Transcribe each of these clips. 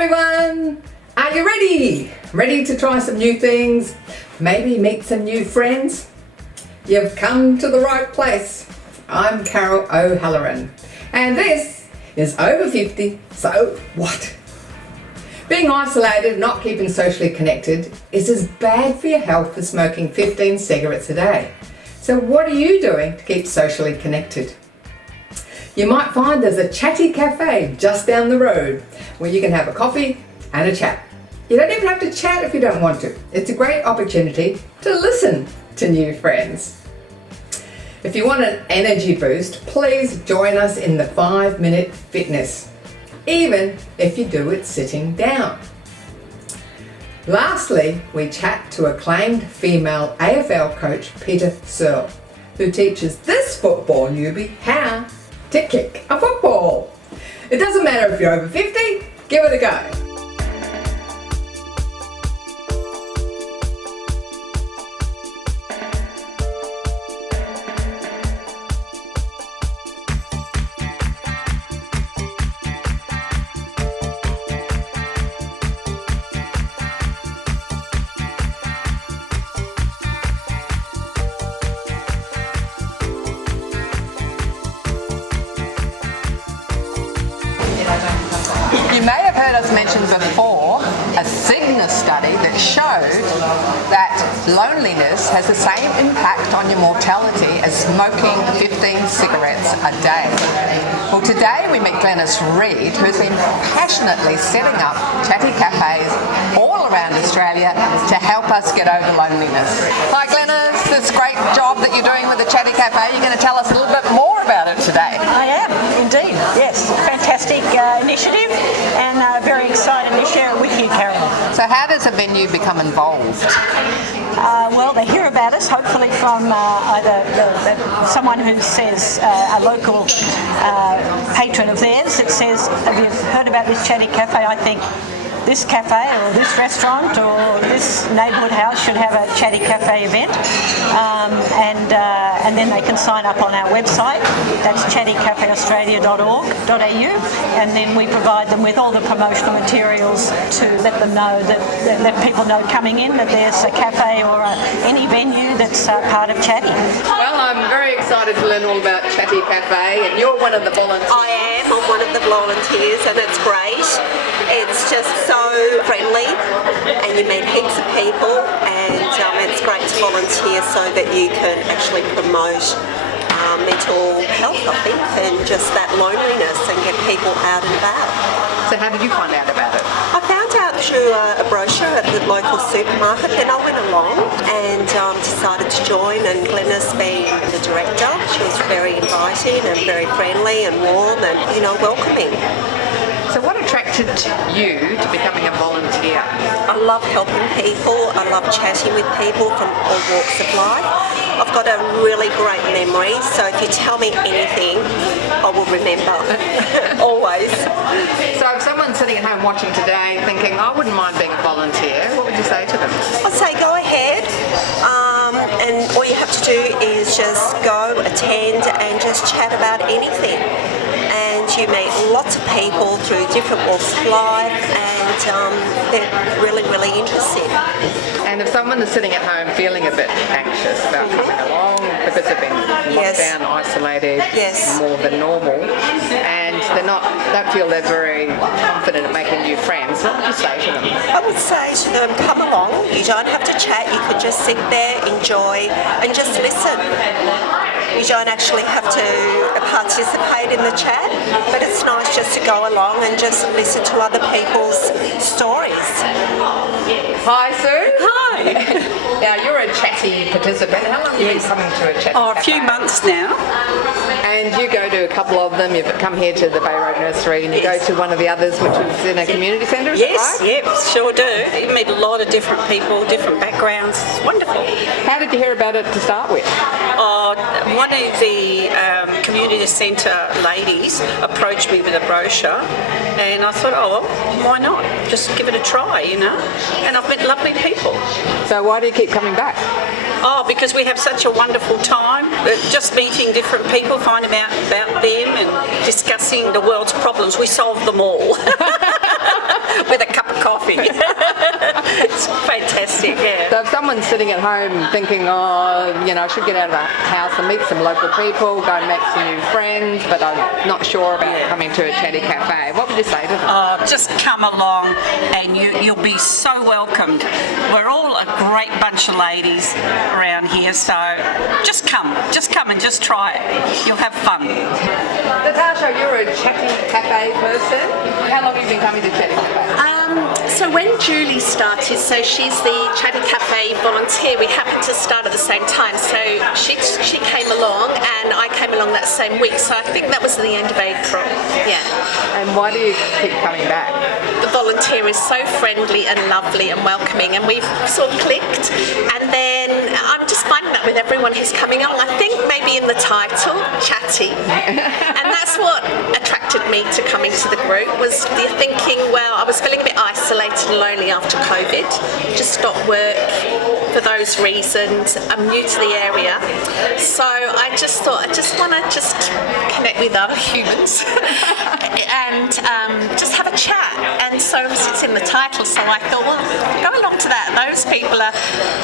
everyone! Are you ready? Ready to try some new things? Maybe meet some new friends? You've come to the right place. I'm Carol O'Halloran and this is Over 50, So What? Being isolated, not keeping socially connected is as bad for your health as smoking 15 cigarettes a day. So what are you doing to keep socially connected? You might find there's a Chatty Cafe just down the road where you can have a coffee and a chat. You don't even have to chat if you don't want to. It's a great opportunity to listen to new friends. If you want an energy boost, please join us in the 5-minute fitness, even if you do it sitting down. Lastly, we chat to acclaimed female AFL coach Peta Searle, who teaches this football newbie how to kick a football. It doesn't matter if you're over 50, give it a go. You may have heard us mention before a Cigna study that showed that loneliness has the same impact on your mortality as smoking 15 cigarettes a day. Well, today we meet Glenys Reid, who's been passionately setting up Chatty Cafes all around Australia to help us get over loneliness. Hi Glenys, this great job that you're doing with the Chatty Cafe. You're going to tell us a little bit more about it today. I am, indeed, yes. Fantastic initiative and very excited to share it with you, Carol. So how does a venue become involved? Well, they hear about us, hopefully from either someone who says, a local patron of theirs that says, have you heard about this Chatty Cafe? I think this cafe or this restaurant or this neighbourhood house should have a Chatty Cafe event, and then they can sign up on our website. That's ChattyCafeAustralia.org.au, and then we provide them with all the promotional materials to let them know that people know coming in that there's a cafe or any venue that's part of Chatty. Well, I'm very excited to learn all about Chatty Cafe, and you're one of the volunteers. I am. I'm one of the volunteers, and it's great. It's just so friendly, and you meet heaps of people, and it's great to volunteer so that you can actually promote mental health, I think, and just that loneliness and get people out and about. So how did you find out about it? I found out through a brochure at the local supermarket, then I went along and decided to join, and Glenys being the director, she was very inviting and very friendly and warm and, welcoming. So what attracted you to becoming a volunteer? I love helping people. I love chatting with people from all walks of life. I've got a really great memory, so if you tell me anything, I will remember. Always. So if someone's sitting at home watching today thinking, I wouldn't mind being a volunteer, what would you say to them? I'd say go ahead. And all you have to do is just go, attend, and just chat about anything. And you meet lots of people through different walks of life, and they're really, really interested. And if someone is sitting at home feeling a bit anxious about coming along because they've been locked down, isolated more than normal, and don't feel they're very confident at making new friends, what would you say to them? I would say to them, come along. You don't have to chat. You could just sit there, enjoy, and just listen. You don't actually have to participate in the chat, but it's nice just to go along and just listen to other people's stories. Hi, Sue. Hi. Now, you're a Chatty participant. How long have you been coming to a Chatty A few months now. And you go to a couple of them. You've come here to the Bay Road Nursery, and you go to one of the others, which is in a community centre, is Yes, that right? yep, sure do. You meet a lot of different people, different backgrounds. It's wonderful. How did you hear about it to start with? One of the community centre ladies approached me with a brochure, and I thought, oh, well, why not? Just give it a try, And I've met lovely people. So why do you keep coming back? Oh, because we have such a wonderful time, just meeting different people, finding out about them and discussing the world's problems. We solve them all. with a cup of coffee. It's fantastic, yeah. So if someone's sitting at home thinking, oh, you know, I should get out of the house and meet some local people, go and make some new friends, but I'm not sure about coming to a Chatty Cafe, what would you say to them? Just come along and you'll be so welcomed. We're all a great bunch of ladies around here, so just come and just try it. You'll have fun. Natasha, you're a Chatty Cafe person. How long have you been coming to Chatty Cafe? So when Julie started, so she's the Chatty Cafe volunteer, we happened to start at the same time, so she came along and I came along that same week, so I think that was at the end of April, yeah. And why do you keep coming back? The volunteer is so friendly and lovely and welcoming, and we've sort of clicked, and then I'm just finding that with everyone who's coming along, I think maybe in the title, Chatty, and that's what attracted me to coming to the group, was the thinking, well, I was feeling a bit isolated and lonely after COVID, just stopped work for those reasons. I'm new to the area, so I just thought I just want to just connect with other humans and just have a chat. And so it's in the title, so I thought, well, go along to that. Those people are,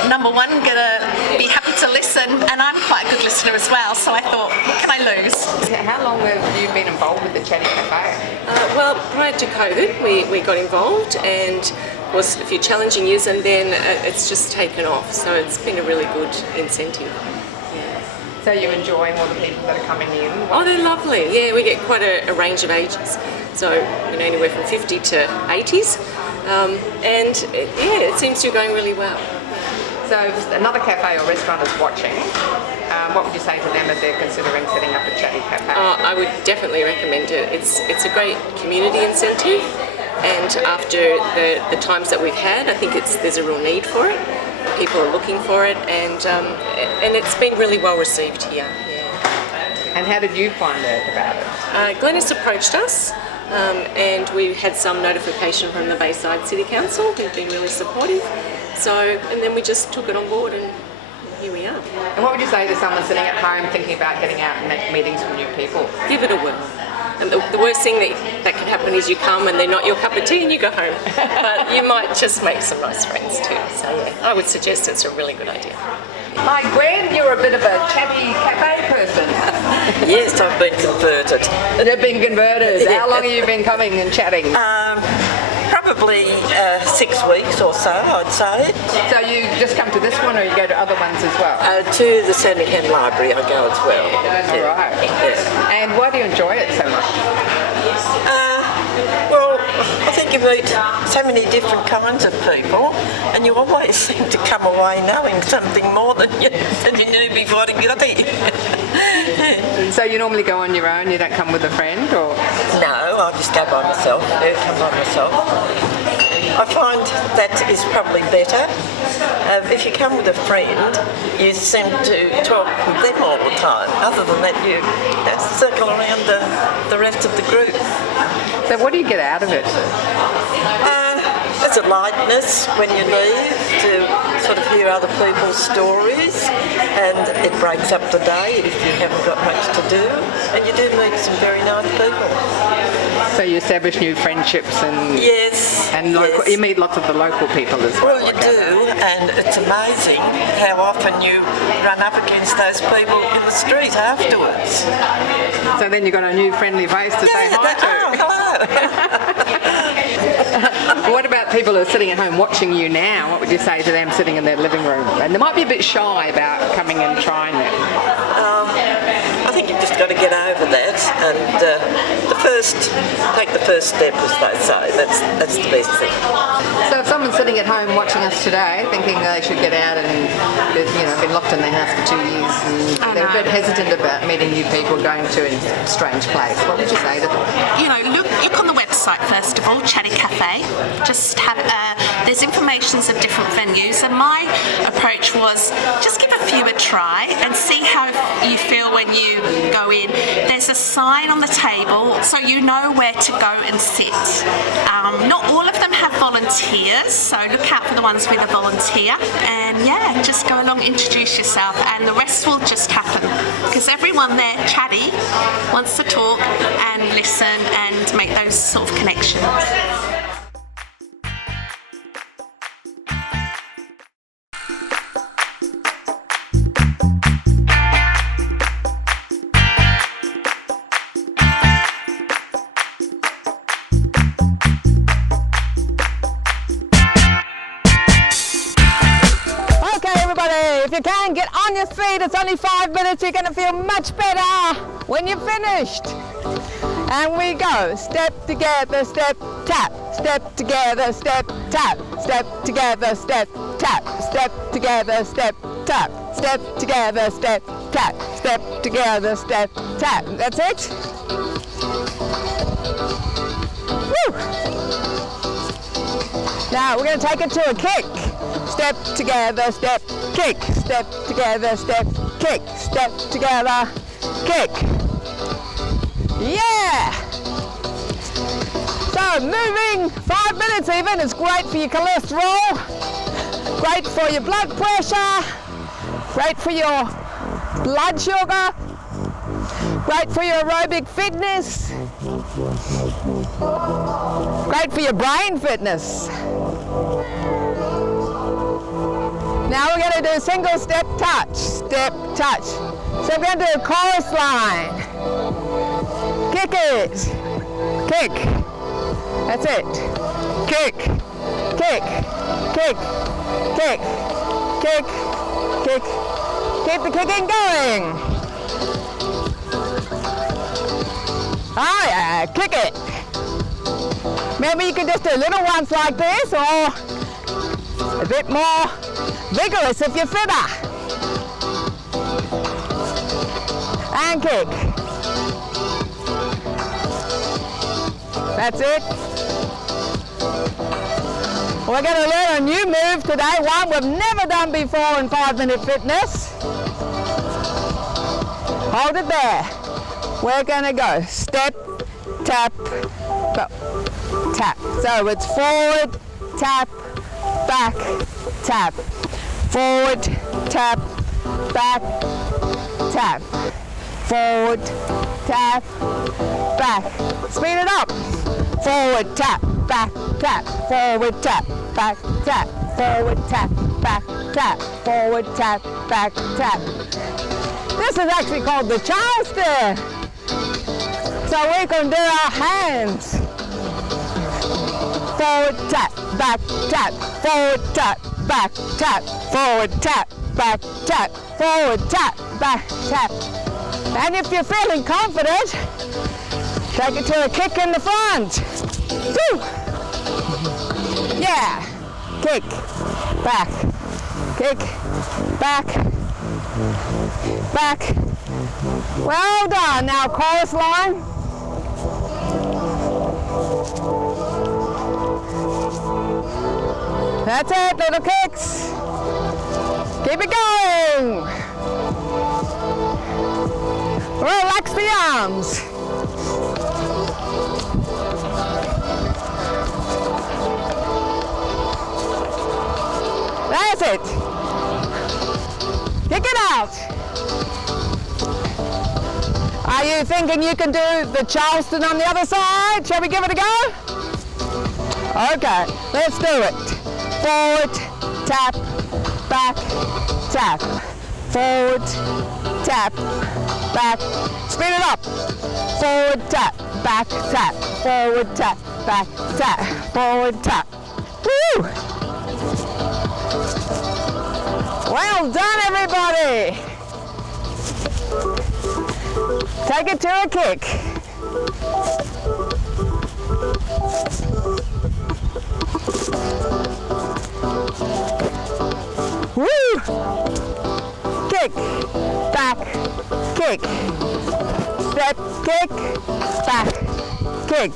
number one, going to be happy to listen, and I'm quite a good listener as well, so I thought, what can I lose? How long have you been involved with the Chatty Cafe? Well, prior to COVID, we got involved, and was a few challenging years, and then it's just taken off. So it's been a really good incentive. So you're enjoying all the people that are coming in? Oh, they're lovely. Yeah, we get quite a range of ages. So anywhere from 50 to 80s, and it seems to be going really well. So if another cafe or restaurant is watching, what would you say to them if they're considering setting up a Chatty Cafe? I would definitely recommend it. It's a great community incentive, and after the times that we've had, I think there's a real need for it. People are looking for it, and it's been really well received here. Yeah. And how did you find out about it? Glennis approached us, and we had some notification from the Bayside City Council, who've been really supportive. So, and then we just took it on board, and here we are. And what would you say to someone sitting at home thinking about getting out and make meetings with new people? Give it a whirl. And the worst thing that can happen is you come and they're not your cup of tea and you go home. But you might just make some nice friends too. So yeah, I would suggest it's a really good idea. Hi Gwen, you're a bit of a Chatty Cafe person. Yes, I've been converted. You've been converted. How long have you been coming and chatting? Probably 6 weeks or so, I'd say. So you just come to this one or you go to other ones as well? To the Sandringham Library I go as well. All right. Yeah. And why do you enjoy it so much? Well, I think you meet so many different kinds of people, and you always seem to come away knowing something more than you knew before you got here. So you normally go on your own, you don't come with a friend, or? No, I just go by myself. I come by myself. I find that is probably better. If you come with a friend, you seem to talk with them all the time. Other than that, you circle around the rest of the group. So what do you get out of it? There's a lightness when you leave to sort of hear other people's stories, and it breaks up the day if you haven't got much to do, and you do meet some very nice people. So you establish new friendships and yes, you meet lots of the local people as well. Well, you do, and it's amazing how often you run up against those people in the street afterwards. So then you've got a new friendly face to say hi to. Oh, hello. What about people who are sitting at home watching you now? What would you say to them sitting in their living room? And they might be a bit shy about coming and trying it. I think you've just got to get over that, and take the first step, as they say. That's the best thing. So if someone's sitting at home watching us today, thinking they should get out and been locked in their house for 2 years, and they're a bit hesitant about meeting new people, going to a strange place, what would you say to them? Look on the website first of all, Chatty Cafe. Just have there's informations of different venues, and my approach was just give a few a try and see how you feel when you go in. There's a sign on the table so you know where to go and sit. Not all of them have volunteers, so look out for the ones with a volunteer, and just go along, introduce yourself, and the rest will just happen, because everyone there, chatty, wants to talk and listen and make those sort of connections. you can, get on your feet. It's only 5 minutes. You're going to feel much better when you're finished. And we go. Step together, step, tap. Step together, step, tap. Step together, step, tap. Step together, step, tap. Step together, step, tap. Step together, step, tap. That's it. Woo. Now we're going to take it to a kick. Step together, step, kick. Step together, step, kick. Step together, kick. Yeah! So moving 5 minutes even is great for your cholesterol, great for your blood pressure, great for your blood sugar, great for your aerobic fitness, great for your brain fitness. Now we're going to do single step touch, step touch. So we're going to do a chorus line. Kick it, kick, that's it. Kick, kick, kick, kick, kick, kick. Keep the kicking going. Oh yeah, kick it. Maybe you can just do little ones like this, or a bit more vigorous if you're fitter. And kick. That's it. We're going to learn a new move today, one we've never done before in 5 Minute Fitness. Hold it there. We're going to go step, tap, go, tap. So it's forward, tap, back, tap. Forward, tap, back, tap. Forward, tap, back. Speed it up. Forward, tap, back, tap. Forward, tap, back, tap. Forward, tap, back, tap. Forward, tap, back, tap. This is actually called the Charleston. So we can do our hands. Forward, tap, back, tap. Forward, tap, back, tap. Forward, tap, back, tap. Forward, tap, back, tap. And if you're feeling confident, take it to a kick in the front. Woo! Yeah. Kick, back, kick, back, back. Well done. Now chorus line. That's it, little kicks. Keep it going. Relax the arms. That's it. Kick it out. Are you thinking you can do the Charleston on the other side? Shall we give it a go? Okay, let's do it. Forward, tap, back, tap. Forward, tap, back. Speed it up. Forward, tap, back, tap. Forward, tap, back, tap. Forward, tap. Woo! Well done, everybody. Take it to a kick. Woo! Kick, back, kick. Step, kick, back, kick.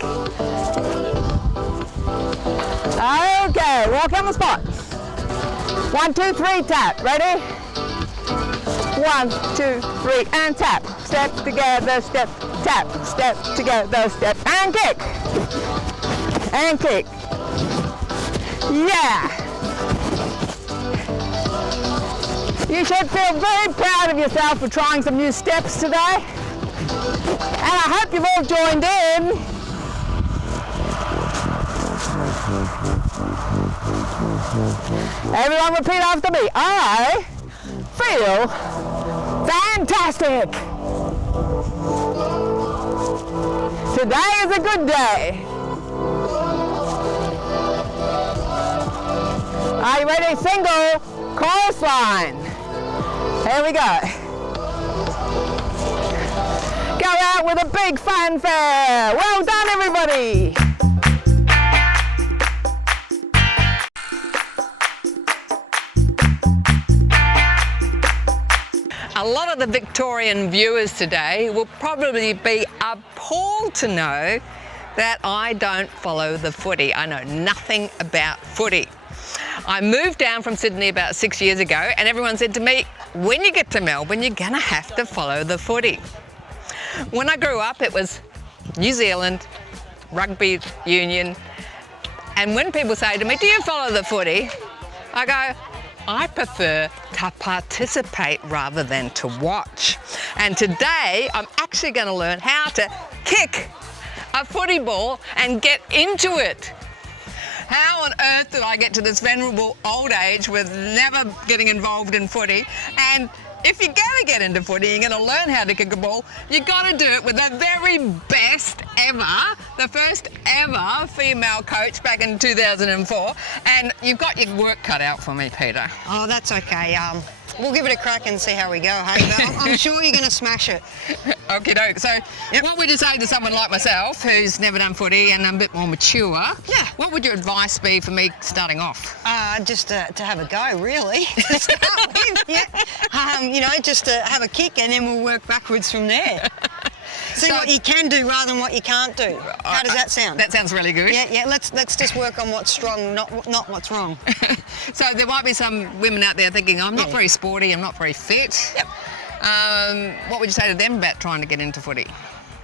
Okay, walk on the spot. 1, 2, 3, tap. Ready? 1, 2, 3, and tap. Step together, step, tap. Step together, step, and kick. And kick. Yeah. You should feel very proud of yourself for trying some new steps today. And I hope you've all joined in. Everyone repeat after me. I feel fantastic. Today is a good day. Are you ready? Single, chorus line. Here we go. Go out with a big fanfare. Well done, everybody. A lot of the Victorian viewers today will probably be appalled to know that I don't follow the footy. I know nothing about footy. I moved down from Sydney about 6 years ago and everyone said to me, when you get to Melbourne, you're gonna have to follow the footy. When I grew up, it was New Zealand, rugby union, and when people say to me, do you follow the footy? I go, I prefer to participate rather than to watch. And today, I'm actually going to learn how to kick a footy ball and get into it. How on earth did I get to this venerable old age with never getting involved in footy? And if you're going to get into footy, you're going to learn how to kick a ball, you've got to do it with the very best ever, the first ever female coach back in 2004. And you've got your work cut out for me, Peter. Oh, that's okay. We'll give it a crack and see how we go, hey? But I'm sure you're going to smash it. Okie doke. So, what would you say to someone like myself who's never done footy and a bit more mature? Yeah. What would your advice be for me starting off? Just to have a go, really, to start with. Yeah. You know, just to have a kick and then we'll work backwards from there. See what you can do rather than what you can't do. How does that sound? That sounds really good. Yeah. Let's just work on what's strong, not what's wrong. So there might be some women out there thinking, I'm not very sporty, I'm not very fit. Yep. What would you say to them about trying to get into footy?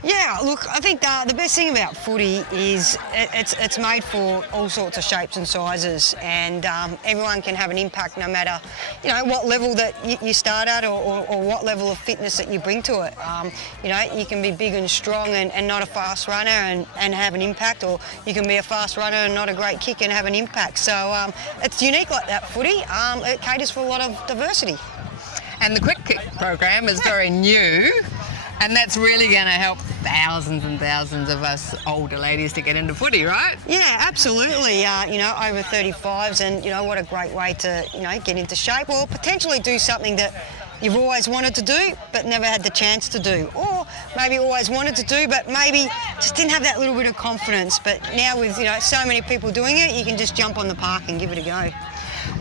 Yeah, look, I think the best thing about footy is it's made for all sorts of shapes and sizes, and everyone can have an impact no matter, you know, what level that you start at or what level of fitness that you bring to it. You know, you can be big and strong and not a fast runner and have an impact, or you can be a fast runner and not a great kick and have an impact. So it's unique like that, footy. It caters for a lot of diversity. And the Quick Kick program is very new. And that's really going to help thousands and thousands of us older ladies to get into footy, right? Yeah, absolutely. You know, over 35s, and you know, what a great way to, you know, get into shape or potentially do something that you've always wanted to do but never had the chance to do, or maybe always wanted to do but maybe just didn't have that little bit of confidence. But now with, you know, so many people doing it, you can just jump on the park and give it a go.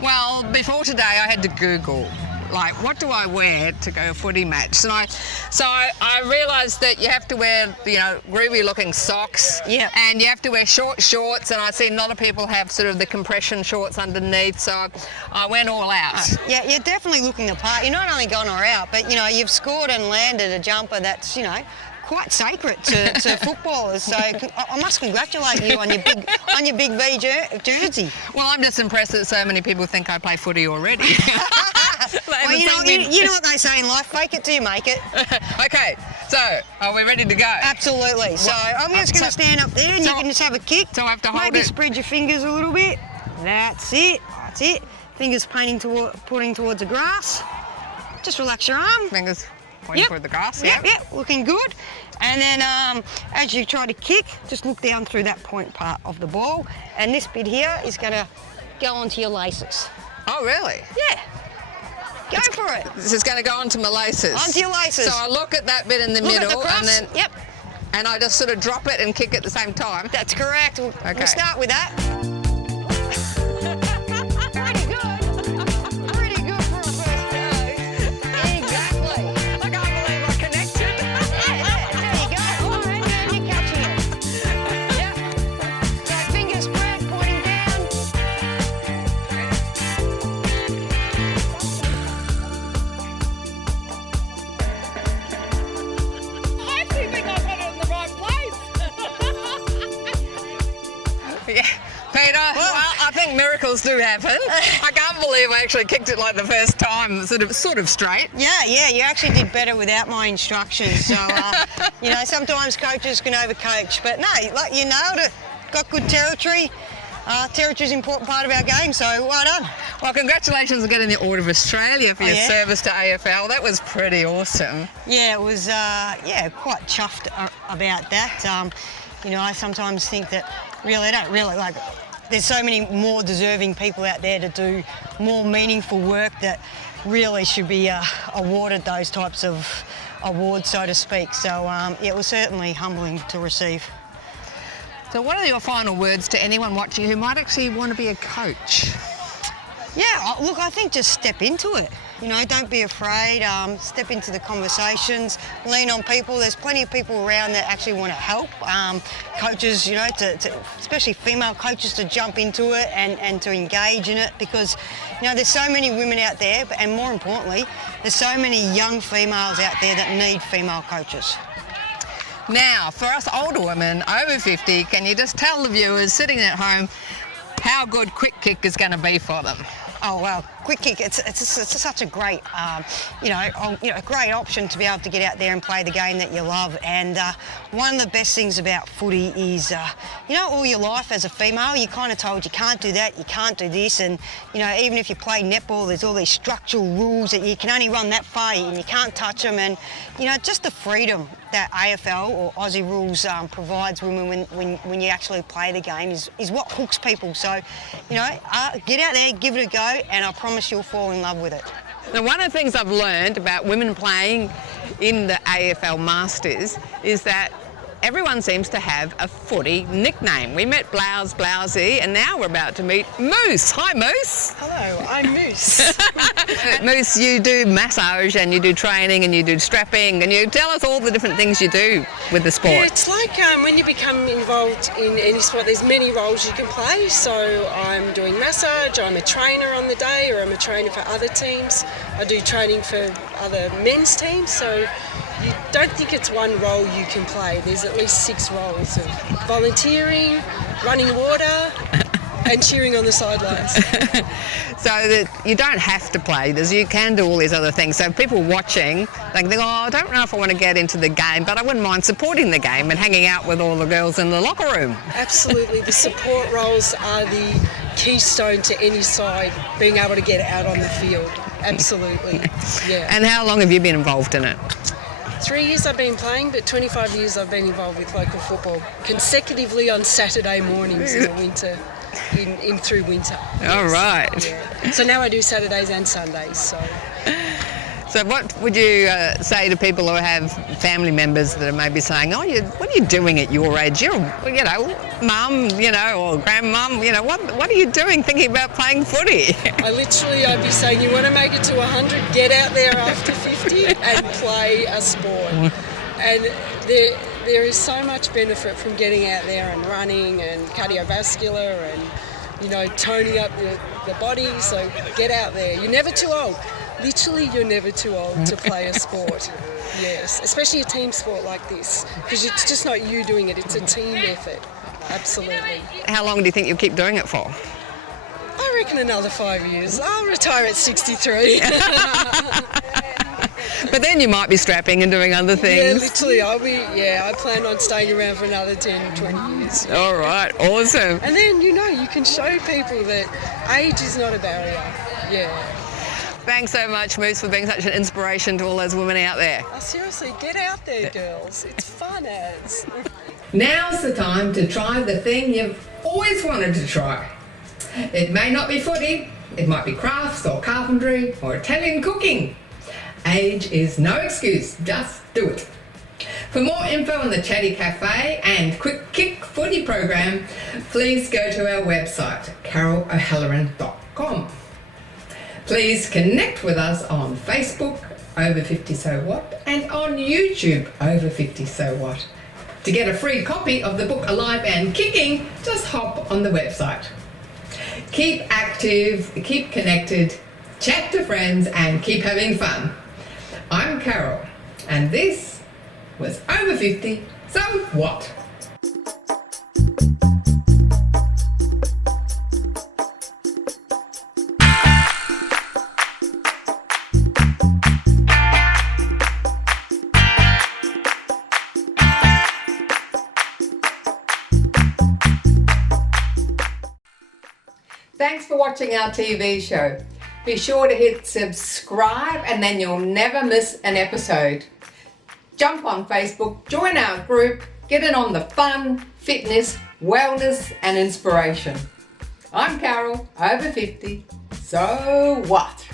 Well, before today, I had to Google, like, what do I wear to go a footy match? And I realised that you have to wear, you know, groovy looking socks. Yeah. And you have to wear short shorts, and I see a lot of people have sort of the compression shorts underneath, so I went all out. Yeah, you're definitely looking the part. You're not only gone all out, but, you know, you've scored and landed a jumper that's, you know, quite sacred to footballers. So I must congratulate you on your big V jersey. Well, I'm just impressed that so many people think I play footy already. Well, you know what they say in life, fake it till you make it. Okay, so are we ready to go? Absolutely. So I'm just going to stand up there and you can just have a kick. So I have to hold Maybe it. spread your fingers a little bit. That's it. That's it. Fingers pointing towards the grass. Just relax your arm. Fingers pointing toward the grass. Yep, looking good. And then as you try to kick, just look down through that point part of the ball. And this bit here is going to go onto your laces. Oh, really? Yeah. Go for it. This is going to go onto my laces. Onto your laces. So I look at that bit in the Look middle, at the cross. and then Yep. and I just sort of drop it and kick at the same time. That's correct. We'll start with that. Pretty good. Pretty good for a first go. Exactly. I can't believe I connected. Yeah, there you go. All right, now you're catching it. Yep. So fingers spread, pointing down. I actually think I got it in the right place. Yeah, Peter, well, I think miracles do happen. I can't believe I actually kicked it like the first time, sort of straight. Yeah, you actually did better without my instructions. So, you know, sometimes coaches can overcoach, but no, like, you nailed it. Got good territory. Territory's an important part of our game, so well done. Well, congratulations on getting the Order of Australia for your service to AFL. That was pretty awesome. Yeah, it was, quite chuffed about that. You know, I sometimes think that really, I don't really like, there's so many more deserving people out there to do more meaningful work that, really should be awarded those types of awards, so to speak. So it was certainly humbling to receive. So what are your final words to anyone watching who might actually want to be a coach? Yeah, look, I think just step into it. You know, don't be afraid, step into the conversations, lean on people. There's plenty of people around that actually want to help. Coaches, you know, especially female coaches, to jump into it and to engage in it, because, you know, there's so many women out there, and more importantly, there's so many young females out there that need female coaches. Now, for us older women, over 50, can you just tell the viewers sitting at home how good quick kick is going to be for them? Oh well, quick kick, it's such a great, great option to be able to get out there and play the game that you love. And one of the best things about footy is, all your life as a female, you're kind of told you can't do that, you can't do this. And, you know, even if you play netball, there's all these structural rules that you can only run that far and you can't touch them. And, you know, just the freedom that AFL or Aussie rules provides women when you actually play the game is what hooks people. So, you know, get out there, give it a go, and I promise you'll fall in love with it. Now, one of the things I've learned about women playing in the AFL Masters is that everyone seems to have a footy nickname. We met Blousey, and now we're about to meet Moose. Hi, Moose. Hello, I'm Moose. Moose, you do massage and you do training and you do strapping, and you tell us all the different things you do with the sport. Yeah, it's like when you become involved in any sport, there's many roles you can play. So I'm doing massage, I'm a trainer on the day, or I'm a trainer for other teams. I do training for other men's teams, so you don't think it's one role you can play. There's at least 6 roles of volunteering, running water, and cheering on the sidelines. So that you don't have to play, you can do all these other things. So people watching, they think, I don't know if I want to get into the game, but I wouldn't mind supporting the game and hanging out with all the girls in the locker room. Absolutely. The support roles are the keystone to any side being able to get out on the field. Absolutely. Yeah. And how long have you been involved in it? 3 years I've been playing, but 25 years I've been involved with local football, consecutively on Saturday mornings in the winter, through winter. All right. Yeah. So now I do Saturdays and Sundays. So what would you say to people who have family members that are maybe saying, what are you doing at your age? You're, mum, or grandmum, what are you doing thinking about playing footy? I'd be saying, you want to make it to 100, get out there after 50 and play a sport. And there is so much benefit from getting out there and running and cardiovascular and, toning up the body. So get out there. You're never too old. Literally, you're never too old to play a sport. Yes, especially a team sport like this, because it's just not you doing it, it's a team effort. Absolutely. How long do you think you'll keep doing it for? I reckon another 5 years. I'll retire at 63. But then you might be strapping and doing other things. Yeah, literally, I plan on staying around for another 10, 20 years. All right, awesome. And then, you can show people that age is not a barrier. Yeah. Thanks so much, Moose, for being such an inspiration to all those women out there. Oh, seriously, get out there, girls. It's fun as. Now's the time to try the thing you've always wanted to try. It may not be footy, it might be crafts or carpentry or Italian cooking. Age is no excuse, just do it. For more info on the Chatty Cafe and Quick Kick Footy program, please go to our website, carolohalloran.com. Please connect with us on Facebook, Over 50 So What, and on YouTube, Over 50 So What. To get a free copy of the book Alive and Kicking, just hop on the website. Keep active, keep connected, chat to friends, and keep having fun. I'm Carol, and this was Over 50 So What? Thanks for watching our TV show. Be sure to hit subscribe and then you'll never miss an episode. Jump on Facebook, join our group, get in on the fun, fitness, wellness and inspiration. I'm Carol, over 50. So what?